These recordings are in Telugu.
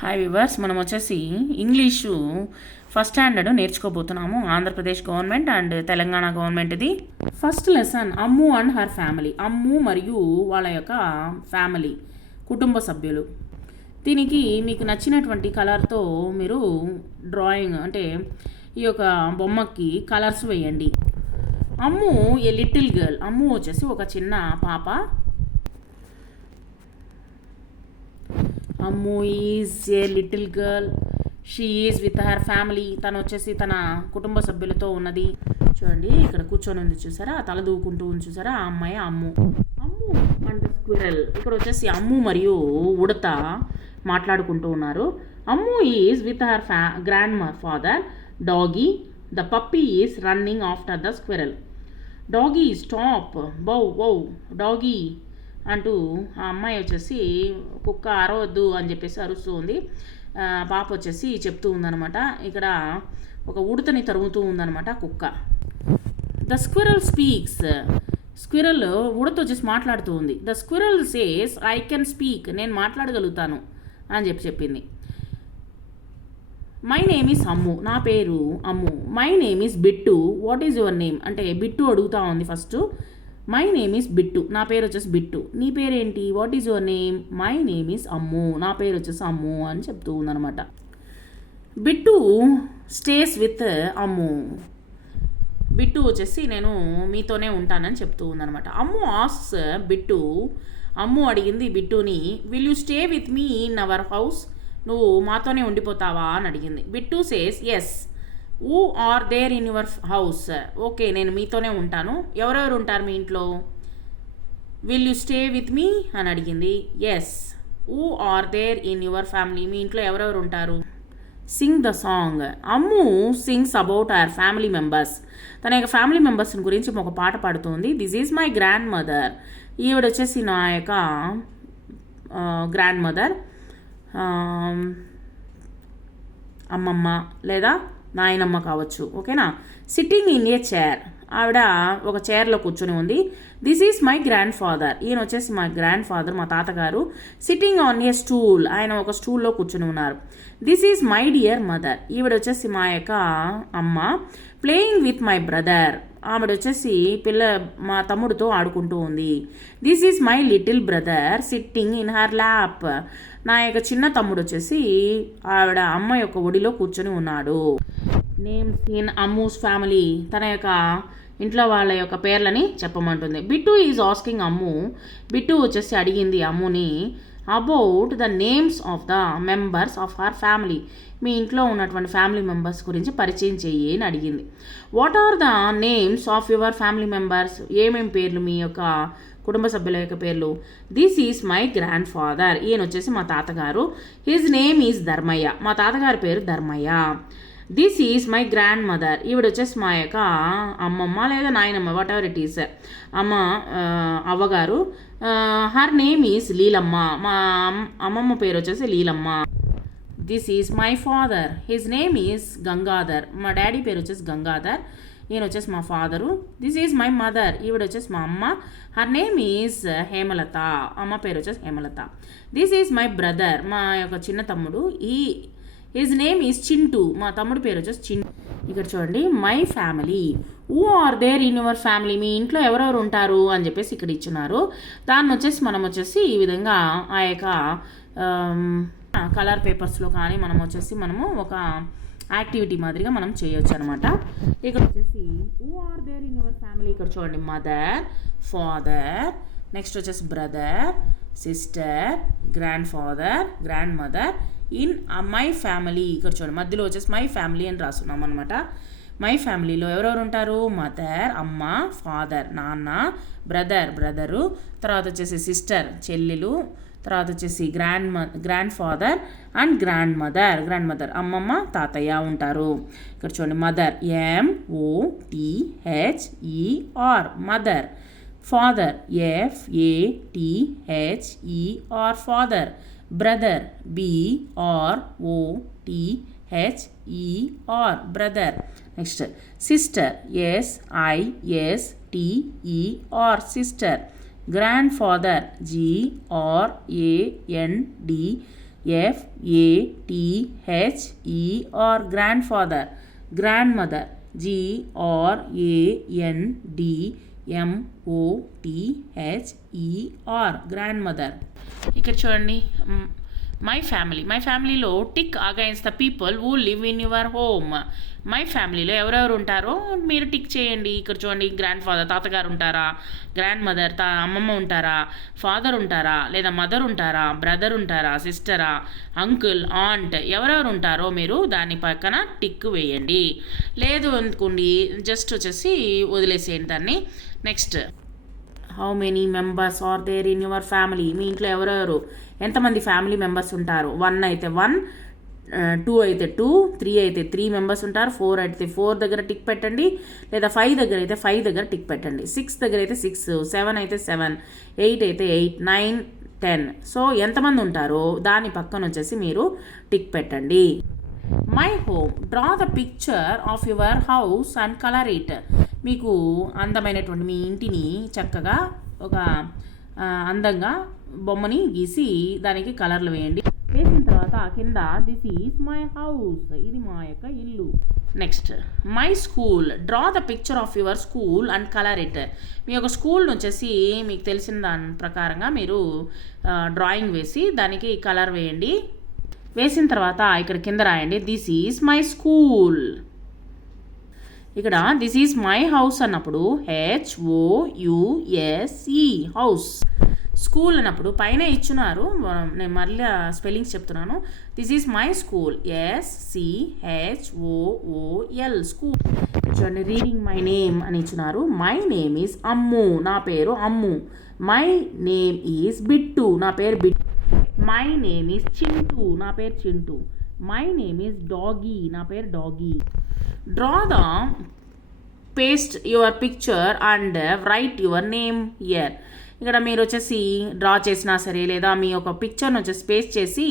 హాయ్ వివర్స్, మనం వచ్చేసి ఇంగ్లీషు ఫస్ట్ స్టాండర్డ్ నేర్చుకోబోతున్నాము. ఆంధ్రప్రదేశ్ గవర్నమెంట్ అండ్ తెలంగాణ గవర్నమెంట్ది. First lesson Ammu and her family. Ammu మరియు వాళ్ళ యొక్క ఫ్యామిలీ, కుటుంబ సభ్యులు. దీనికి మీకు నచ్చినటువంటి కలర్తో మీరు డ్రాయింగ్ అంటే ఈ యొక్క బొమ్మకి కలర్స్ వేయండి. అమ్ము ఏ లిటిల్ గర్ల్. అమ్ము వచ్చేసి ఒక చిన్న పాప. Ammu is a little girl. She is with her family. తను వచ్చేసి తన కుటుంబ సభ్యులతో ఉన్నది. చూడండి, ఇక్కడ కూర్చొని ఉంది చూసారా, తల దూకుంటూ ఉంది చూసారా, ఆ అమ్మాయి అమ్ము. అమ్ము అండ్ స్క్విరల్. ఇక్కడ వచ్చేసి అమ్ము మరియు ఉడత మాట్లాడుకుంటూ ఉన్నారు. Ammu is with her grandfather. Doggy the puppy is running after the squirrel. Doggy stop, bow bow doggy అంటూ ఆ అమ్మాయి వచ్చేసి కుక్క అరవద్దు అని చెప్పేసి అరుస్తూ ఉంది. పాప వచ్చేసి చెప్తూ ఉందనమాట. ఇక్కడ ఒక ఉడతని తరుముతూ ఉందనమాట కుక్క. The squirrel speaks. స్క్విరల్ ఉడత వచ్చేసి మాట్లాడుతూ ఉంది. The squirrel says I can speak. నేను మాట్లాడగలుగుతాను అని చెప్పింది. My name is Ammu. నా పేరు అమ్ము. My name is Bittu. What is your name అంటే బిట్టు అడుగుతా ఉంది first. My name is Bittu. నా పేరు వచ్చేసి బిట్టు. నీ పేరేంటి? What is your name? My name is Ammu. నా పేరు వచ్చేసి అమ్ము అని చెప్తూ ఉందన్నమాట. Bittu stays with Ammu. బిట్టు వచ్చేసి నేను మీతోనే ఉంటానని చెప్తూ ఉందన్నమాట. అమ్ము ఆస్క్స్ బిట్టు. అమ్ము అడిగింది బిట్టుని, will you stay with me in our house. నువ్వు మాతోనే ఉండిపోతావా అని అడిగింది. Bittu says yes. Who are there in your house. Okay, నేను మీతోనే ఉంటాను. ఎవరెవరు ఉంటారు మీ ఇంట్లో? Will you stay with me అని అడిగింది. Yes. Who are there in your family. మీ ఇంట్లో ఎవరెవరు ఉంటారు? Sing the song. Ammu sings about our family members. తన యొక్క ఫ్యామిలీ మెంబర్స్ గురించి ఒక పాట పాడుతుంది. This is my grandmother. ఈవిడ వచ్చేసి నా యొక్క గ్రాండ్ మదర్, అమ్మమ్మ లేదా నాయనమ్మ కావచ్చు. ఓకేనా? Sitting in a chair. ఆవిడ ఒక చైర్లో కూర్చొని ఉంది. This is my grandfather. ఈయన వచ్చేసి మా గ్రాండ్ ఫాదర్, మా తాతగారు. Sitting on a stool. ఆయన ఒక స్టూల్లో కూర్చొని ఉన్నారు. This is my dear mother. ఈవిడ వచ్చేసి మా యొక్క అమ్మ. Playing with my brother. ఆవిడ వచ్చేసి మా తమ్ముడితో ఆడుకుంటూ ఉంది. This is my little brother sitting in her lap. నా యొక్క చిన్న తమ్ముడు వచ్చేసి ఆవిడ అమ్మ యొక్క ఒడిలో కూర్చొని ఉన్నాడు. Names in Ammu's family. తన యొక్క ఇంట్లో వాళ్ళ యొక్క పేర్లని చెప్పమంటుంది. Bittu is asking Ammu. బిట్టు వచ్చేసి అడిగింది అమ్ముని about the names of the members of her family. మీ ఇంట్లో ఉన్నటువంటి ఫ్యామిలీ మెంబర్స్ గురించి పరిచయం చెయ్యి అని అడిగింది. What are the names of your family members. ఏమేం పేర్లు మీ యొక్క కుటుంబ సభ్యుల యొక్క పేర్లు? This is my grandfather. ఈయన వచ్చేసి మా తాతగారు. His name is Dharmaiah. మా తాతగారి పేరు Dharmaiah. This is my grandmother. ఈవిడ వచ్చేసి మా యొక్క అమ్మమ్మ లేదా నాయనమ్మ, వాట్ ఎవర్ ఇట్ ఈస్, అమ్మ అవ్వగారు. Her name is Leelamma. మా అమ్మమ్మ పేరు వచ్చేసి Leelamma. This is my father. His name is Gangadhar. మా డాడీ పేరు వచ్చేసి గంగాధర్. ఈయన వచ్చేసి మా father. This is my mother. ఈవిడ వచ్చేసి మా అమ్మ. Her name is Hemalatha. అమ్మ పేరు వచ్చేసి Hemalatha. This is my brother. మా యొక్క చిన్న తమ్ముడు. His name is Chintu. మా తమ్ముడు పేరు వచ్చేసి చింటూ. ఇక్కడ చూడండి, my family. Who are there in your family. మీ ఇంట్లో ఎవరెవరు ఉంటారు అని చెప్పేసి ఇక్కడ ఇచ్చున్నారు. దాన్ని వచ్చేసి మనం వచ్చేసి ఈ విధంగా ఆ యొక్క కలర్ పేపర్స్లో కానీ మనము ఒక యాక్టివిటీ మాదిరిగా మనం చేయొచ్చు అనమాట. ఇక్కడ వచ్చేసి who are there in your family. ఇక్కడ చూడండి, మదర్, ఫాదర్, నెక్స్ట్ వచ్చేసి brother, sister, grandfather, grandmother, in my family. ఇక్కడ చూడండి, మధ్యలో వచ్చేసి మై ఫ్యామిలీ అని రాస్తున్నాం అనమాట. మై ఫ్యామిలీలో ఎవరెవరు ఉంటారు? మదర్ అమ్మ, ఫాదర్ నాన్న, బ్రదరు, తర్వాత వచ్చేసి సిస్టర్ చెల్లెలు, తర్వాత వచ్చేసి grand father and grand mother అమ్మమ్మ తాతయ్య ఉంటారు. ఇక్కడ చూడండి, mother MOTHER mother, father FATHER father, brother BROTHER brother. Next sister SISTER sister. grandfather GRANDFATHER F-A-T-H-E-R, grandfather. Grandmother, Grandmother, grandmother. ఇక్కడ చూడండి, మై ఫ్యామిలీలో tick against the people who live in your home. My ఫ్యామిలీలో ఎవరెవరు ఉంటారో మీరు టిక్ చేయండి. ఇక్కడ చూడండి, గ్రాండ్ ఫాదర్ తాతగారు ఉంటారా, గ్రాండ్ మదర్ అమ్మమ్మ ఉంటారా, ఫాదర్ ఉంటారా, లేదా మదర్ ఉంటారా, బ్రదర్ ఉంటారా, సిస్టరా, అంకుల్, ఆంట్, ఎవరెవరు ఉంటారో మీరు దాని పక్కన టిక్ వేయండి. లేదు అనుకోండి, జస్ట్ వచ్చేసి వదిలేసేయండి దాన్ని. Next, how many members are there in your family. మీ ఇంట్లో ఎవరెవరు, ఎంతమంది ఫ్యామిలీ మెంబర్స్ ఉంటారు. 1 అయితే 1, 2 అయితే 2, 3 అయితే 3 మెంబర్స్ ఉంటారు, 4 అయితే 4 దగ్గర టిక్ పెట్టండి, లేదా 5 దగ్గర అయితే 5 దగ్గర టిక్ పెట్టండి, 6 దగ్గర అయితే 6, 7 అయితే 7, 8 అయితే 8, 9, 10. సో ఎంతమంది ఉంటారో దాని పక్కన వచ్చేసి మీరు టిక్ పెట్టండి. My home, draw the picture of your house and colour it. మీకు అందమైనటువంటి మీ ఇంటిని చక్కగా ఒక అందంగా బొమ్మని గీసి దానికి కలర్లు వేయండి. వేసిన తర్వాత కింద దిస్ ఈజ్ మై హౌస్, ఇది మా యొక్క ఇల్లు. Next, my school, draw the picture of your school and colour it. మీ యొక్క స్కూల్ వచ్చేసి మీకు తెలిసిన దాని ప్రకారంగా మీరు డ్రాయింగ్ వేసి దానికి కలర్ వేయండి. వేసిన తర్వాత ఇక్కడ కింద రాయండి, దిస్ ఈజ్ మై స్కూల్. ఇక్కడ దిస్ ఈజ్ మై హౌస్ అన్నప్పుడు HOUSE, హౌస్. స్కూల్ అన్నప్పుడు పైన ఇచ్చున్నారు, నేను మళ్ళీ స్పెల్లింగ్స్ చెప్తున్నాను. This is my school, SCHOOL, school. చూడండి, రీడింగ్ మై నేమ్ అని ఇచ్చినారు. మై నేమ్ ఈజ్ అమ్ము, నా పేరు అమ్ము. మై నేమ్ ఈజ్ బిట్టు, నా పేరు బిట్టు. మై నేమ్ ఈజ్ చింటూ, నా పేరు చింటూ. మై నేమ్ ఈజ్ డాగీ, నా పేరు doggy. Draw the paste your picture and right your name here. ఇక్కడ మీరు వచ్చేసి డ్రా చేసినా సరే, లేదా మీ యొక్క పిక్చర్ని వచ్చేసి పేస్ట్ చేసి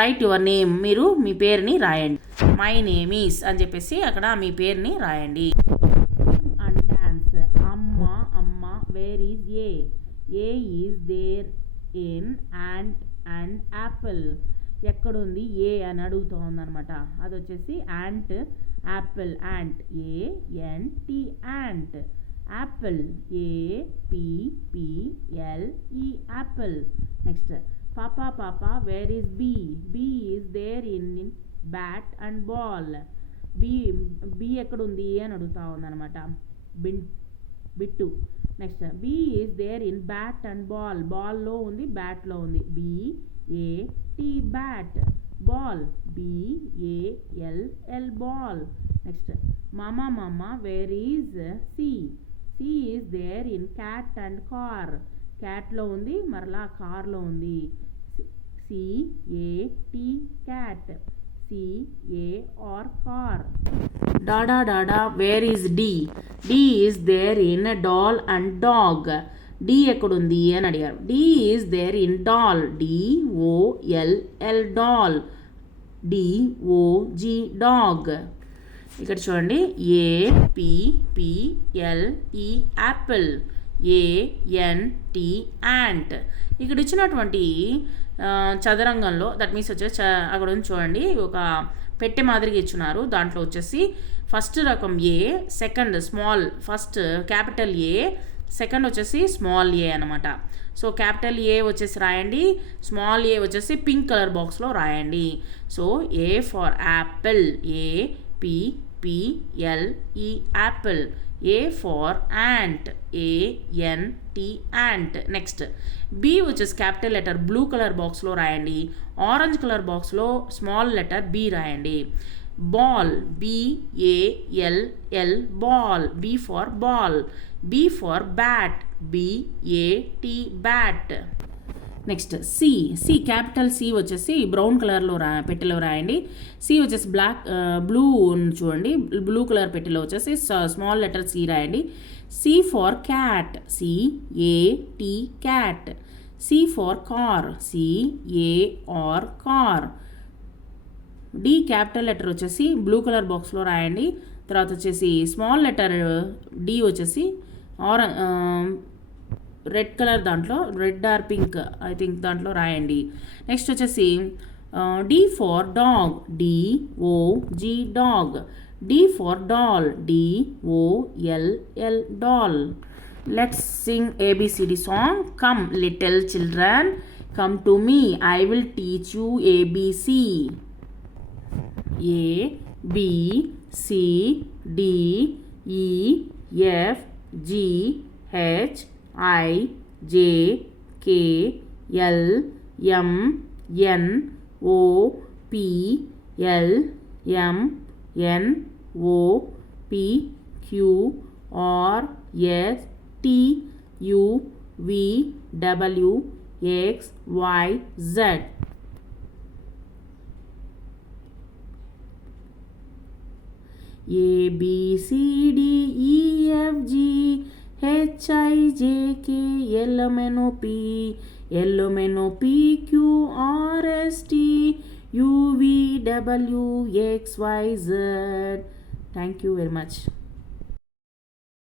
రైట్ యువర్ నేమ్, మీరు మీ పేరుని రాయండి. మై నేమ్ ఈస్ అని చెప్పేసి అక్కడ మీ పేరుని రాయండి. అండ్ డాన్స్, అమ్మ అమ్మ, where is A is there in and apple. ఎక్కడుంది ఏ అని అడుగుతోంది అనమాట. అది వచ్చేసి ant, apple, ant, ANT, ant. Apple, APPLE, apple. Next, పాపా, where is B is there in bat and ball. B ఎక్కడుంది అని అడుగుతా ఉందన్నమాట, Bittu. Next, B is there in bat and ball. బాల్లో ఉంది, బ్యాట్లో ఉంది. BAT, bat. Ball, BALL, ball. Next, మామా, where is C is there in cat and car. క్యాట్లో ఉంది, మరలా కార్లో ఉంది. CAT, cat. CAR, car. డాడా, where is D is there in doll and dog. D ఎక్కడుంది అని అడిగారు. D is there in doll, DOLL, doll. DOG, dog. ఇక్కడ చూడండి, APPLE, యాపిల్. ANT, ant. ఇక్కడ ఇచ్చినటువంటి చదరంగంలో దట్ మీన్స్ వచ్చేసి అక్కడ ఉంది చూడండి, ఒక పెట్టె మాదిరిగా ఇచ్చున్నారు. దాంట్లో వచ్చేసి ఫస్ట్ రకం A, second small, first capital A, second వచ్చేసి స్మాల్ A అనమాట. సో క్యాపిటల్ A వచ్చేసి రాయండి, స్మాల్ A వచ్చేసి పింక్ కలర్ బాక్స్లో రాయండి. So A for Apple, APPLE, Apple. A for ant, ANT, ant. Next, B వచ్చేసి క్యాపిటల్ లెటర్ బ్లూ కలర్ బాక్స్లో రాయండి. ఆరెంజ్ కలర్ బాక్స్లో స్మాల్ లెటర్ B రాయండి. Ball, BALL, ball. B for ball. B for bat, BAT, bat. Next, C capital C వచ్చేసి బ్రౌన్ కలర్లో పెట్టెలో రాయండి. C వచ్చేసి బ్లూ చూడండి, బ్లూ కలర్ పెట్టెలో వచ్చేసి స్మాల్ లెటర్ C రాయండి. C for cat, CAT, cat. C for car, CAR, car. D capital letter వచ్చేసి బ్లూ కలర్ బాక్స్లో రాయండి. తర్వాత వచ్చేసి స్మాల్ లెటర్ D వచ్చేసి రెడ్ కలర్ దాంట్లో red or pink I think దాంట్లో రాయండి. నెక్స్ట్ వచ్చేసి D for dog, DOG dog. D for doll, DOLL doll. Let's sing ABCD song. Come little children, come to me, I will teach you ABC. A B C D E F G H I J K L M N O P L M N O P Q R S T U V W X Y Z. A B C D E F G H I J K L M N O P Q R S T U V W X Y Z. Thank you very much.